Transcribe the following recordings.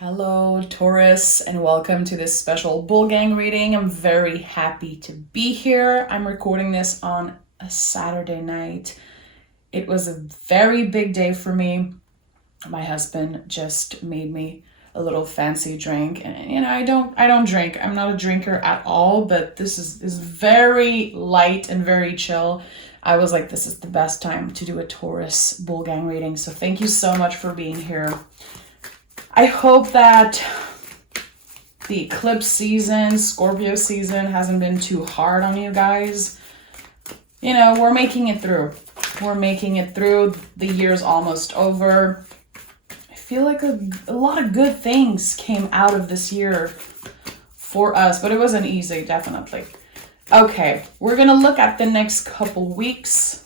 Hello, Taurus, and welcome to this special Bull Gang reading. I'm very happy to be here. I'm recording this on a Saturday night. It was a very big day for me. My husband just made me a little fancy drink, and I don't drink. I'm not a drinker at all, but this is very light and very chill. I was like, this is the best time to do a Taurus Bull Gang reading. So thank you so much for being here. I hope that the eclipse season, Scorpio season, hasn't been too hard on you guys. You know, we're making it through. We're making it through. The year's almost over. I feel like a lot of good things came out of this year for us, but it wasn't easy, definitely. Okay, we're going to look at the next couple weeks.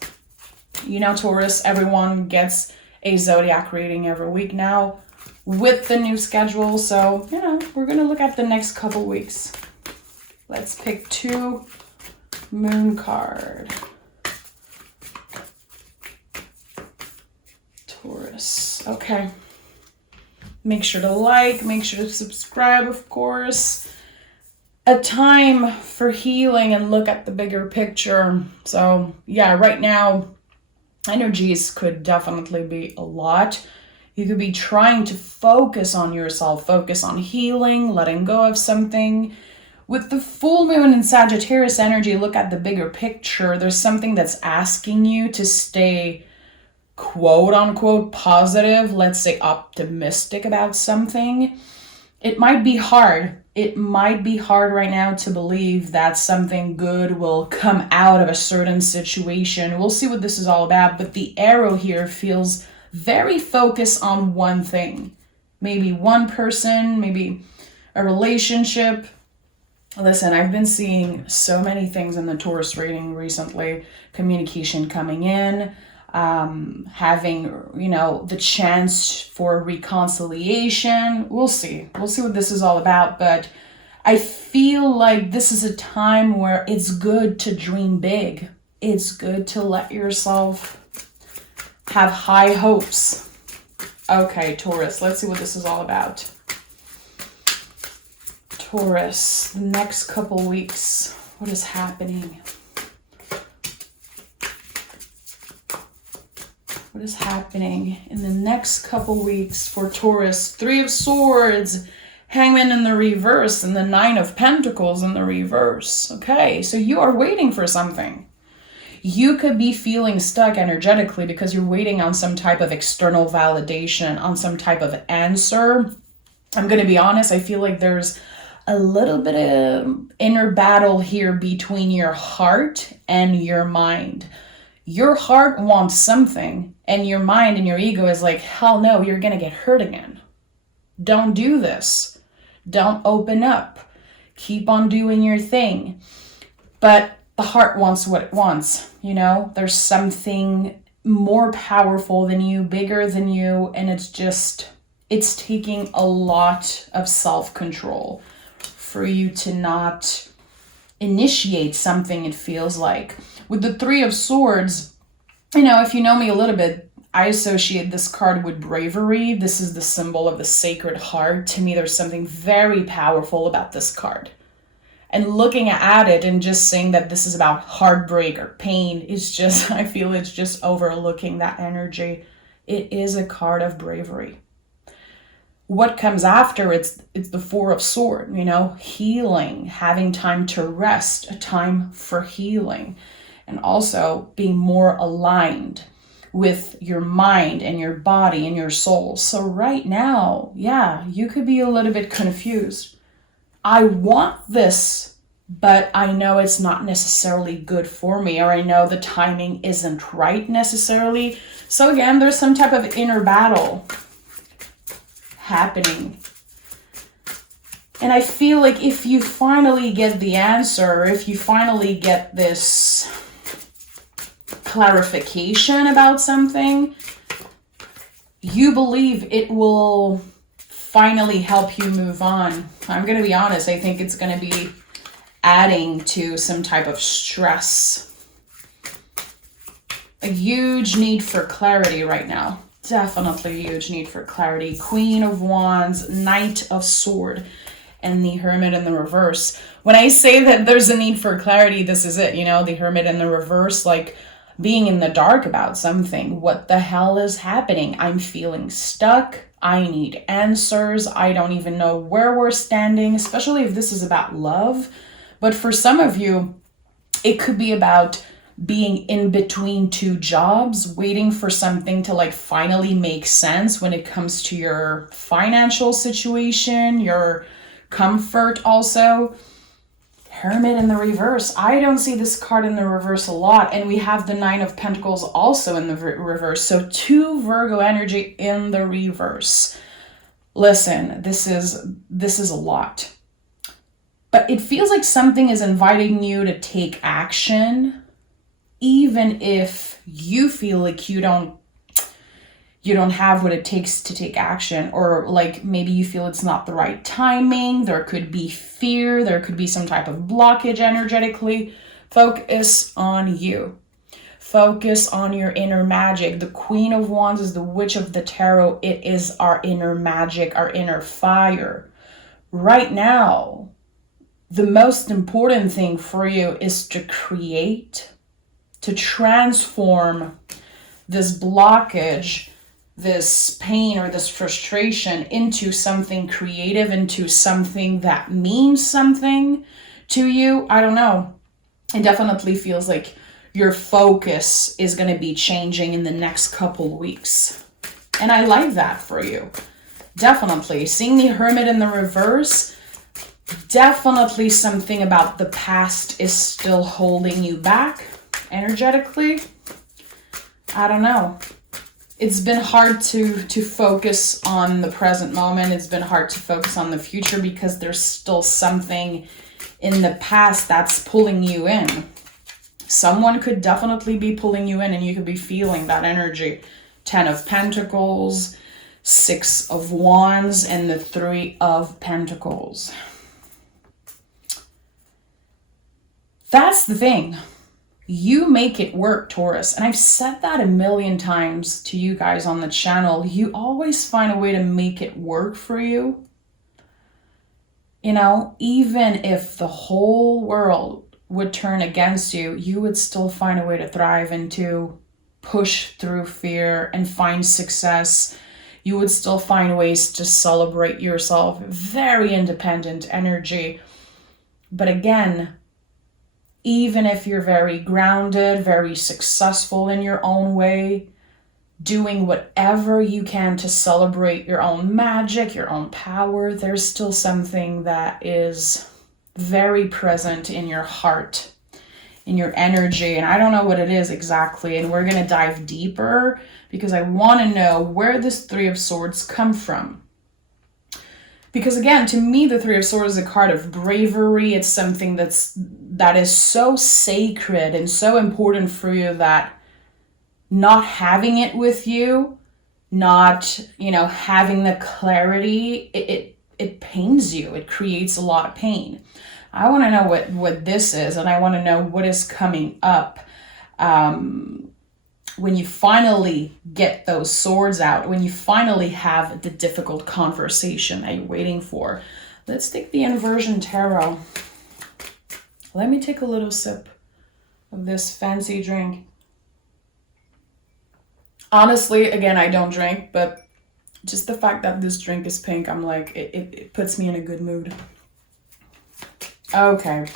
You know, Taurus, everyone gets a zodiac reading every week now with the new schedule. So, you know, we're going to look at the next couple weeks. Let's pick two moon card. Taurus. Okay. Make sure to like, make sure to subscribe, of course. A time for healing and look at the bigger picture. So, yeah, right now, energies could definitely be a lot. You could be trying to focus on yourself, focus on healing, letting go of something. With the full moon in Sagittarius energy, look at the bigger picture. There's something that's asking you to stay quote unquote positive, let's say optimistic about something. It might be hard. It might be hard right now to believe that something good will come out of a certain situation. We'll see what this is all about, but the arrow here feels very focused on one thing. Maybe one person, maybe a relationship. Listen, I've been seeing so many things in the Taurus reading recently. Communication coming in, having, you know, the chance for reconciliation. We'll see. We'll see what this is all about. But I feel like this is a time where it's good to dream big. It's good to let yourself have high hopes. Okay, Taurus, let's see what this is all about. Taurus, the next couple weeks, what is happening? What is happening in the next couple weeks for Taurus? Three of Swords, Hangman in the reverse, and the Nine of Pentacles in the reverse. Okay, so you are waiting for something. You could be feeling stuck energetically because you're waiting on some type of external validation, on some type of answer. I'm going to be honest, I feel like there's a little bit of inner battle here between your heart and your mind. Your heart wants something, and your mind and your ego is like, hell no, you're going to get hurt again. Don't do this. Don't open up. Keep on doing your thing. But the heart wants what it wants, you know? There's something more powerful than you, bigger than you, and it's taking a lot of self-control for you to not initiate something, it feels like. With the Three of Swords, you know, if you know me a little bit, I associate this card with bravery. This is the symbol of the Sacred Heart. To me, there's something very powerful about this card. And looking at it and just saying that this is about heartbreak or pain is just, I feel it's just overlooking that energy. It is a card of bravery. What comes after, it's the Four of Swords, you know, healing, having time to rest, a time for healing, and also being more aligned with your mind and your body and your soul. So right now, yeah, you could be a little bit confused. I want this, but I know it's not necessarily good for me, or I know the timing isn't right necessarily. So again, there's some type of inner battle happening. And I feel like if you finally get the answer, if you finally get this clarification about something, you believe it will finally help you move on. I'm going to be honest, I think it's going to be adding to some type of stress. A huge need for clarity right now. definitely a huge need for clarity. Queen of Wands, Knight of Sword, and the Hermit in the reverse. When I say that there's a need for clarity, this is it, you know, the Hermit in the reverse, like being in the dark about something. What the hell is happening? I'm feeling stuck. I need answers. I don't even know where we're standing, especially if this is about love. But for some of you, it could be about being in between two jobs, waiting for something to like finally make sense when it comes to your financial situation, your comfort also. Hermit in the reverse. I don't see this card in the reverse a lot. And we have the Nine of Pentacles also in the reverse. So 2 Virgo energy in the reverse. Listen, this is a lot. But it feels like something is inviting you to take action, even if you feel like you don't have what it takes to take action, or like maybe you feel it's not the right timing. There could be fear. There could be some type of blockage energetically. Focus on you. Focus on your inner magic. The Queen of Wands is the Witch of the Tarot. It is our inner magic, our inner fire. Right now, the most important thing for you is to create, to transform this blockage, this pain or this frustration into something creative, into something that means something to you. I don't know. It definitely feels like your focus is going to be changing in the next couple weeks. And I like that for you. Definitely. Seeing the Hermit in the reverse, definitely something about the past is still holding you back energetically. I don't know. It's been hard to focus on the present moment. It's been hard to focus on the future because there's still something in the past that's pulling you in. Someone could definitely be pulling you in and you could be feeling that energy. 10 of Pentacles, 6 of Wands, and the 3 of Pentacles. That's the thing. You make it work, Taurus. And I've said that a million times to you guys on the channel. You always find a way to make it work for you. You know, even if the whole world would turn against you, you would still find a way to thrive and to push through fear and find success. You would still find ways to celebrate yourself. Very independent energy. But again, even if you're very grounded, very successful in your own way, doing whatever you can to celebrate your own magic, your own power, there's still something that is very present in your heart, in your energy. And I don't know what it is exactly. And we're going to dive deeper because I want to know where this 3 of Swords come from. Because again, to me, the 3 of Swords is a card of bravery. It's something that is so sacred and so important for you that not having it with you, not, you know, having the clarity, it pains you. It creates a lot of pain. I want to know what this is, and I want to know what is coming up when you finally get those swords out, when you finally have the difficult conversation that you're waiting for. Let's take the inversion tarot. Let me take a little sip of this fancy drink. Honestly, again, I don't drink, but just the fact that this drink is pink, I'm like, it puts me in a good mood. Okay.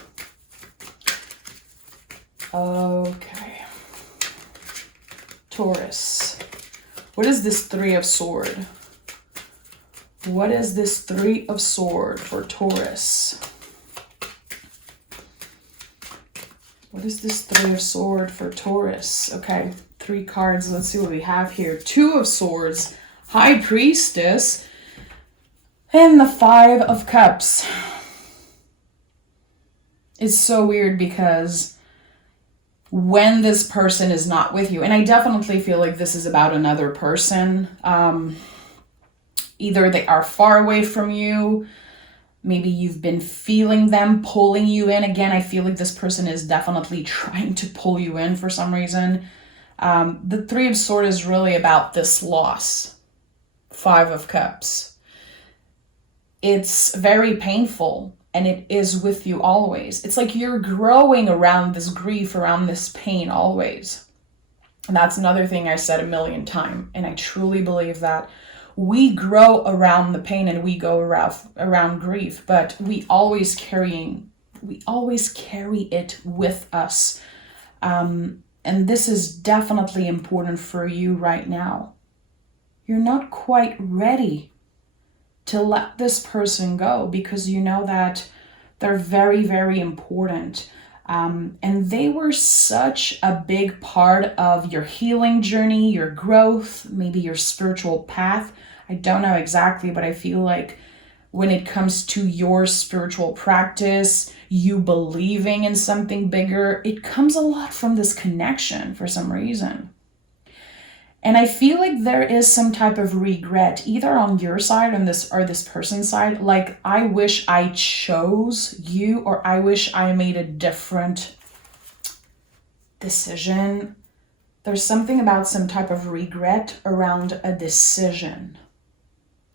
Taurus. What is this 3 of Sword? What is this 3 of Sword for Taurus? What is this 3 of Sword for Taurus? Okay, 3 cards. Let's see what we have here. 2 of Swords, High Priestess, and the 5 of Cups. It's so weird because when this person is not with you, and I definitely feel like this is about another person, either they are far away from you, maybe you've been feeling them pulling you in. Again, I feel like this person is definitely trying to pull you in for some reason. The Three of Swords is really about this loss. Five of Cups. It's very painful, and it is with you always. It's like you're growing around this grief, around this pain always. And that's another thing I said a million times, and I truly believe that we grow around the pain and we go around grief, but we always carry it with us. And this is definitely important for you right now. You're not quite ready to let this person go because you know that they're very, very important. And they were such a big part of your healing journey, your growth, maybe your spiritual path. I don't know exactly, but I feel like when it comes to your spiritual practice, you believing in something bigger, it comes a lot from this connection for some reason. And I feel like there is some type of regret, either on your side or this person's side. Like, I wish I chose you, or I wish I made a different decision. There's something about some type of regret around a decision.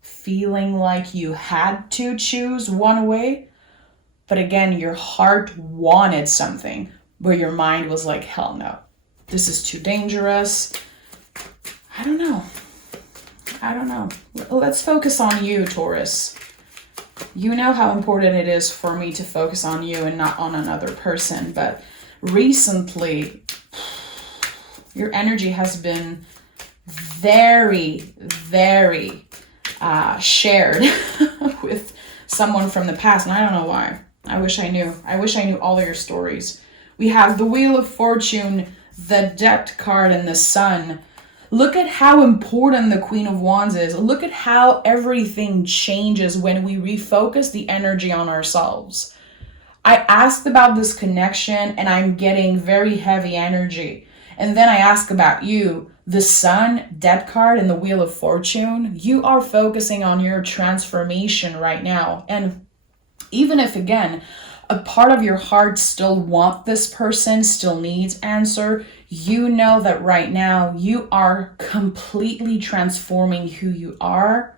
Feeling like you had to choose one way, but again, your heart wanted something, but your mind was like, hell no, this is too dangerous. I don't know. Let's focus on you, Taurus. You know how important it is for me to focus on you and not on another person, but recently, your energy has been very, very shared with someone from the past, and I don't know why. I wish I knew all of your stories. We have the Wheel of Fortune, the Death card, and the Sun. Look at how important the Queen of Wands is. Look at how everything changes when we refocus the energy on ourselves. I asked about this connection and I'm getting very heavy energy. And then I ask about you, the Sun, Death card, and the Wheel of Fortune. You are focusing on your transformation right now. And even if, again, a part of your heart still wants this person, still needs answer, you know that right now you are completely transforming who you are,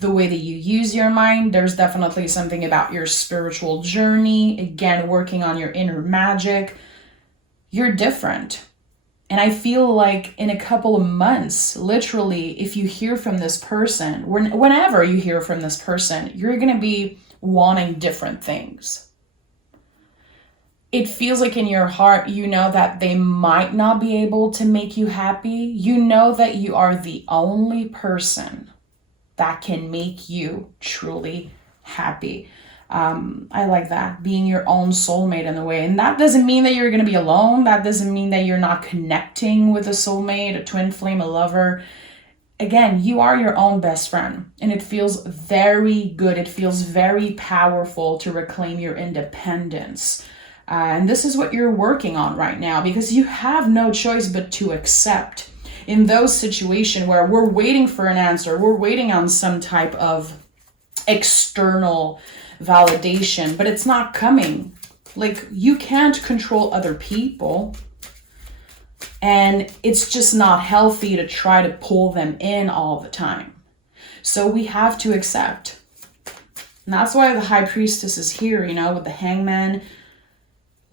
the way that you use your mind. There's definitely something about your spiritual journey, again, working on your inner magic. You're different. And I feel like in a couple of months, literally, if you hear from this person, whenever you hear from this person, you're going to be wanting different things. It feels like in your heart, you know that they might not be able to make you happy. You know that you are the only person that can make you truly happy. I like that, being your own soulmate in a way. And that doesn't mean that you're going to be alone. That doesn't mean that you're not connecting with a soulmate, a twin flame, a lover. Again, you are your own best friend. And it feels very good. It feels very powerful to reclaim your independence. And this is what you're working on right now, because you have no choice but to accept. In those situations where we're waiting for an answer, we're waiting on some type of external validation, but it's not coming. Like, you can't control other people, and it's just not healthy to try to pull them in all the time. So we have to accept. And that's why the High Priestess is here, with the Hangman.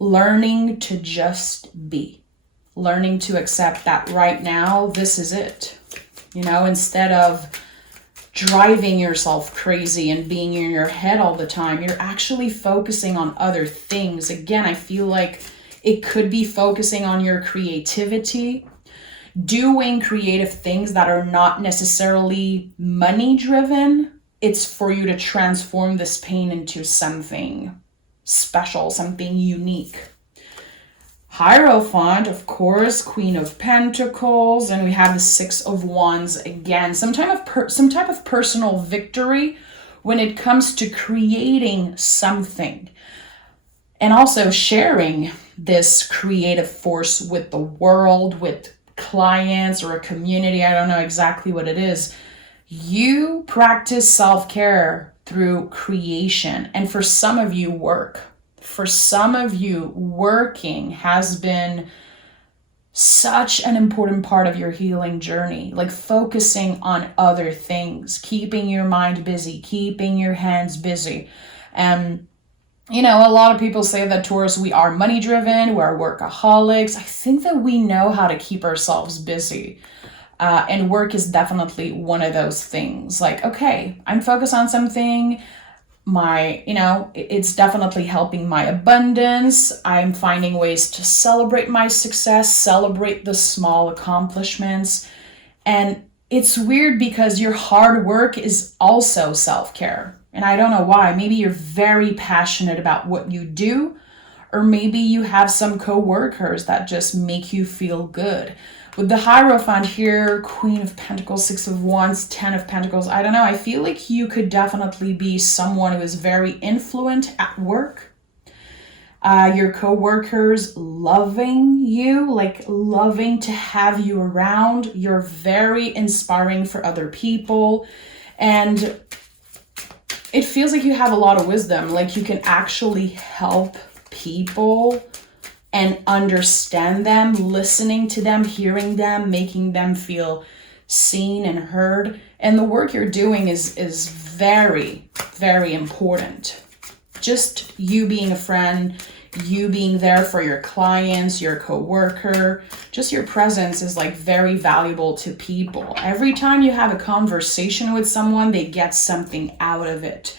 Learning to just be. Learning to accept that right now, this is it. Instead of driving yourself crazy and being in your head all the time, you're actually focusing on other things. Again, I feel like it could be focusing on your creativity, doing creative things that are not necessarily money driven. It's for you to transform this pain into something special, something unique. Hierophant, of course, Queen of Pentacles, and we have the Six of Wands again. Some type of personal victory when it comes to creating something, and also sharing this creative force with the world, with clients or a community. I don't know exactly what it is. You practice self-care through creation, and for some of you, work. For some of you, working has been such an important part of your healing journey, like focusing on other things, keeping your mind busy, keeping your hands busy. And you know, a lot of people say that Taurus, we are money driven, we're workaholics. I think that we know how to keep ourselves busy. And work is definitely one of those things. Like, okay, I'm focused on something. It's definitely helping my abundance. I'm finding ways to celebrate my success, celebrate the small accomplishments. And it's weird because your hard work is also self-care. And I don't know why. Maybe you're very passionate about what you do, or maybe you have some coworkers that just make you feel good. With the Hierophant here, Queen of Pentacles, Six of Wands, Ten of Pentacles, I don't know. I feel like you could definitely be someone who is very influent at work. Your coworkers loving you, like loving to have you around. You're very inspiring for other people. And it feels like you have a lot of wisdom, like you can actually help people and understand them, listening to them, hearing them, making them feel seen and heard. And the work you're doing is very, very important. Just you being a friend, you being there for your clients, your coworker, just your presence is like very valuable to people. Every time you have a conversation with someone, they get something out of it.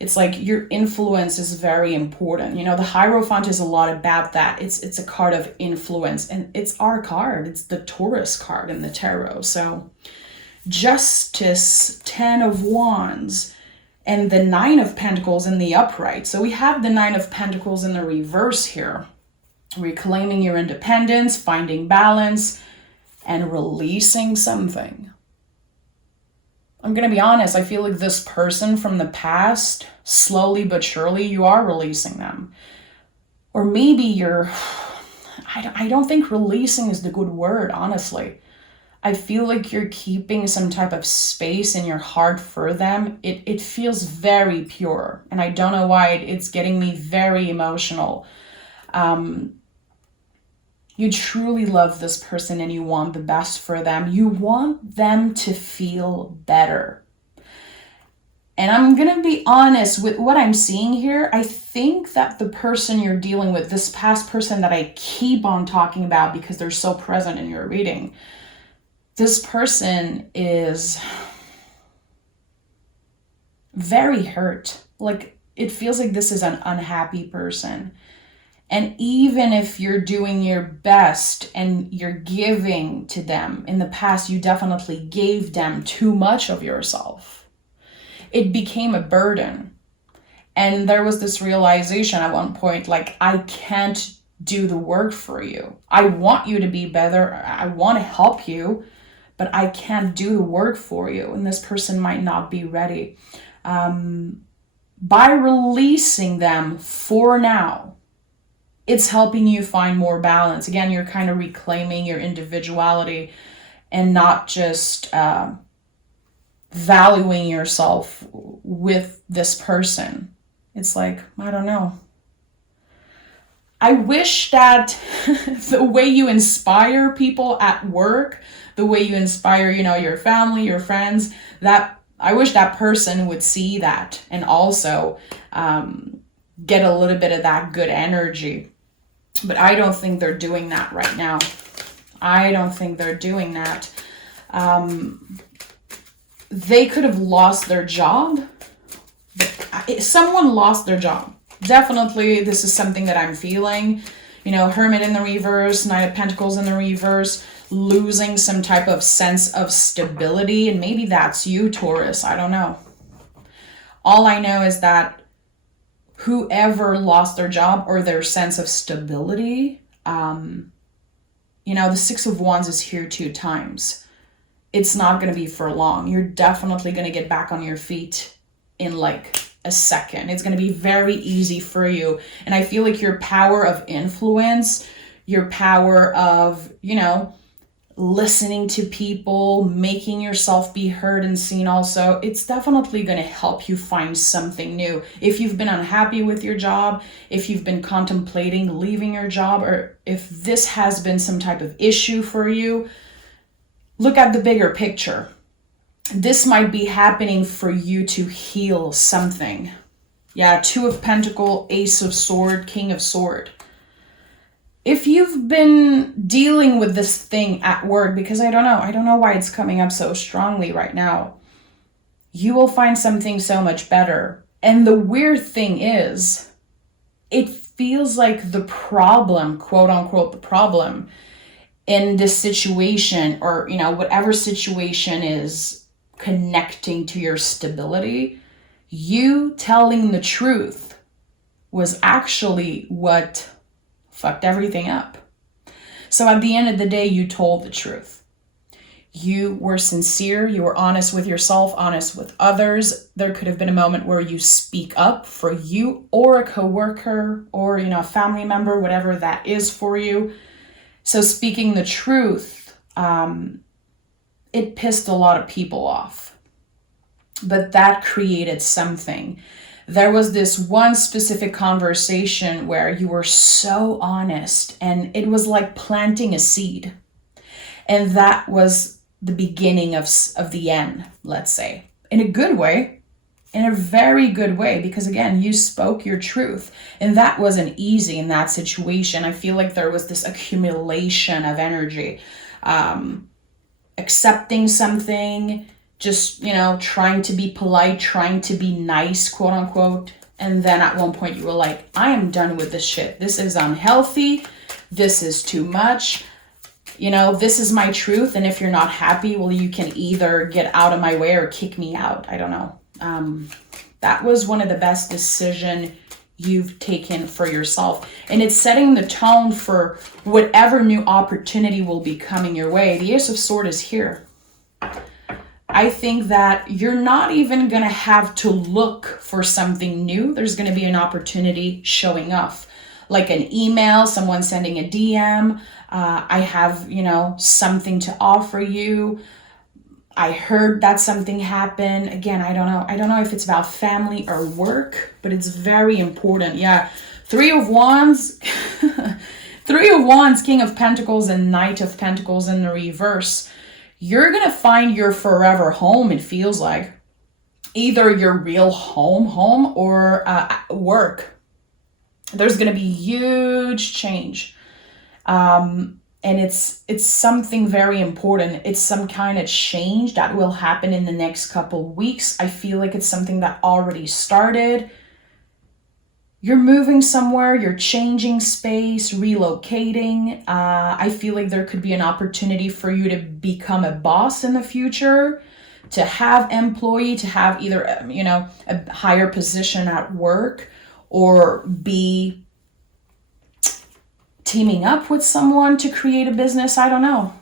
It's like your influence is very important. You know, the Hierophant is a lot about that. It's a card of influence, and it's our card. It's the Taurus card in the tarot. So Justice, Ten of Wands, and the Nine of Pentacles in the upright. So we have the Nine of Pentacles in the reverse here. Reclaiming your independence, finding balance, and releasing something. I'm going to be honest, I feel like this person from the past, slowly but surely, you are releasing them. Or maybe I don't think releasing is the good word, honestly. I feel like you're keeping some type of space in your heart for them. It feels very pure, and I don't know why it's getting me very emotional. You truly love this person and you want the best for them. You want them to feel better. And I'm going to be honest with what I'm seeing here. I think that the person you're dealing with, this past person that I keep on talking about because they're so present in your reading, this person is very hurt. Like, it feels like this is an unhappy person. And even if you're doing your best and you're giving to them, in the past you definitely gave them too much of yourself. It became a burden. And there was this realization at one point, like, I can't do the work for you. I want you to be better. I want to help you, but I can't do the work for you. And this person might not be ready. By releasing them for now, it's helping you find more balance. Again, you're kind of reclaiming your individuality and not just valuing yourself with this person. It's like, I don't know. I wish that the way you inspire people at work, the way you inspire, your family, your friends, that I wish that person would see that and also get a little bit of that good energy. But I don't think they're doing that right now. I don't think they're doing that. They could have lost their job. Someone lost their job. Definitely, this is something that I'm feeling. Hermit in the reverse, Knight of Pentacles in the reverse, losing some type of sense of stability. And maybe that's you, Taurus. I don't know. All I know is that whoever lost their job or their sense of stability, the Six of Wands is here 2 times. It's not going to be for long. You're definitely going to get back on your feet in like a second. It's going to be very easy for you. And I feel like your power of influence, your power of, listening to people, making yourself be heard and seen also, it's definitely going to help you find something new. If you've been unhappy with your job, if you've been contemplating leaving your job, or if this has been some type of issue for you, look at the bigger picture. This might be happening for you to heal something. Yeah, Two of Pentacles, Ace of Sword, King of Sword. If you've been dealing with this thing at work, because I don't know why it's coming up so strongly right now, you will find something so much better. And the weird thing is, it feels like the problem, quote unquote, the problem in this situation, or, whatever situation is connecting to your stability, you telling the truth was actually what fucked everything up. So at the end of the day, you told the truth. You were sincere, you were honest with yourself, honest with others. There could have been a moment where you speak up for you or a coworker or, a family member, whatever that is for you. So speaking the truth, it pissed a lot of people off. But that created something. There was this one specific conversation where you were so honest, and it was like planting a seed. And that was the beginning of the end, let's say. In a good way, in a very good way, because again, you spoke your truth. And that wasn't easy in that situation. I feel like there was this accumulation of energy, accepting something, just, trying to be polite, trying to be nice, quote unquote. And then at one point you were like, I am done with this shit. This is unhealthy. This is too much. This is my truth. And if you're not happy, well, you can either get out of my way or kick me out. I don't know. That was one of the best decisions you've taken for yourself. And it's setting the tone for whatever new opportunity will be coming your way. The Ace of Swords is here. I think that you're not even going to have to look for something new. There's going to be an opportunity showing up, like an email, someone sending a DM. I have, something to offer you. I heard that something happened. Again, I don't know. I don't know if it's about family or work, but it's very important. Yeah. 3 of Wands, 3 of Wands, King of Pentacles, and Knight of Pentacles in the reverse. You're going to find your forever home, it feels like. Either your real home, or work. There's going to be huge change. And it's something very important. It's some kind of change that will happen in the next couple weeks. I feel like it's something that already started. You're moving somewhere, you're changing space, relocating. I feel like there could be an opportunity for you to become a boss in the future, to have employee, to have either, a higher position at work, or be teaming up with someone to create a business. I don't know.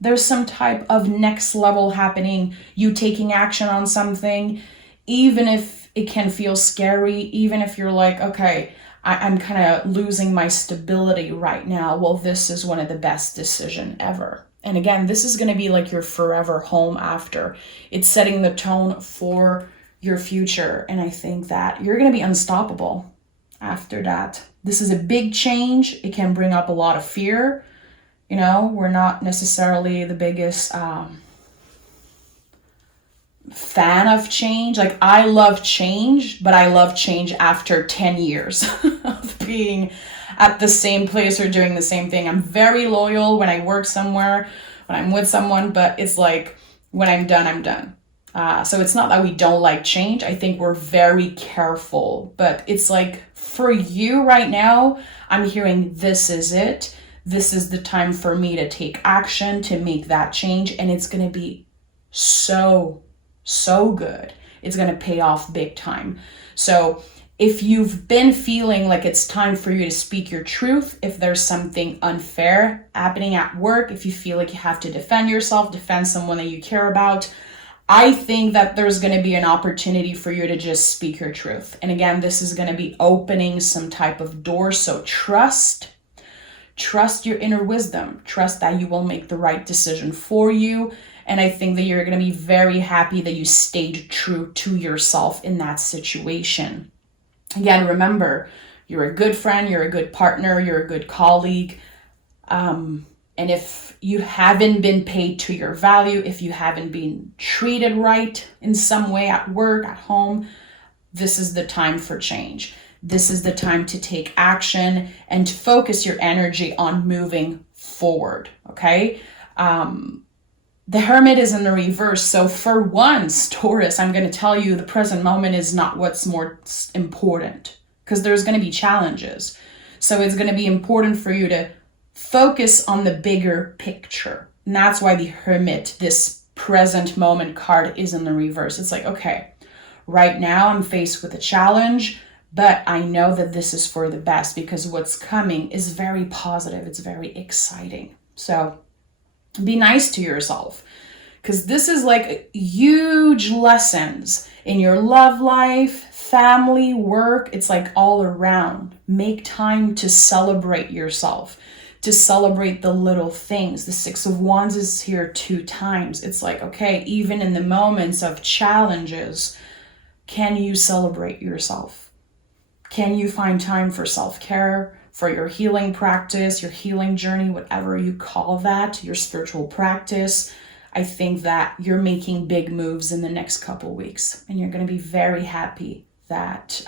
There's some type of next level happening, you taking action on something, even if it can feel scary, even if you're like, okay, I'm kind of losing my stability right now. Well, this is one of the best decisions ever. And again, this is going to be like your forever home after. It's setting the tone for your future. And I think that you're going to be unstoppable after that. This is a big change. It can bring up a lot of fear. We're not necessarily the biggest fan of change. Like, I love change, but I love change after 10 years of being at the same place or doing the same thing. I'm very loyal when I work somewhere, when I'm with someone, but it's like, when I'm done, I'm done. So it's not that we don't like change. I think we're very careful, but it's like, for you right now, I'm hearing this is it. This is the time for me to take action, to make that change. And it's going to be so good. It's going to pay off big time. So if you've been feeling like it's time for you to speak your truth, if there's something unfair happening at work, if you feel like you have to defend yourself, defend someone that you care about, I think that there's going to be an opportunity for you to just speak your truth. And again, this is going to be opening some type of door. So trust trust your inner wisdom. Trust that you will make the right decision for you. And I think that you're going to be very happy that you stayed true to yourself in that situation. Again, remember, you're a good friend, you're a good partner, you're a good colleague. And if you haven't been paid to your value, if you haven't been treated right in some way at work, at home, this is the time for change. This is the time to take action and to focus your energy on moving forward, okay? The Hermit is in the reverse. So for once, Taurus, I'm going to tell you the present moment is not what's more important, because there's going to be challenges. So it's going to be important for you to focus on the bigger picture. And that's why the Hermit, this present moment card, is in the reverse. It's like, okay, right now I'm faced with a challenge, but I know that this is for the best because what's coming is very positive. It's very exciting. So be nice to yourself, because this is like huge lessons in your love life, family, work. It's like all around. Make time to celebrate yourself, to celebrate the little things. The Six of Wands is here 2 times. It's like, okay, even in the moments of challenges, can you celebrate yourself? Can you find time for self-care, for your healing practice, your healing journey, whatever you call that, your spiritual practice? I think that you're making big moves in the next couple weeks, and you're going to be very happy that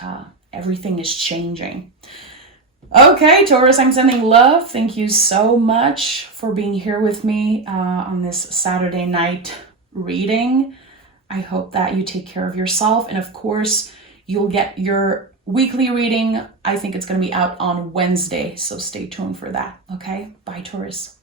everything is changing. Okay, Taurus, I'm sending love. Thank you so much for being here with me on this Saturday night reading. I hope that you take care of yourself. And of course, you'll get your weekly reading. I think it's going to be out on Wednesday, so stay tuned for that. Okay, bye, Taurus.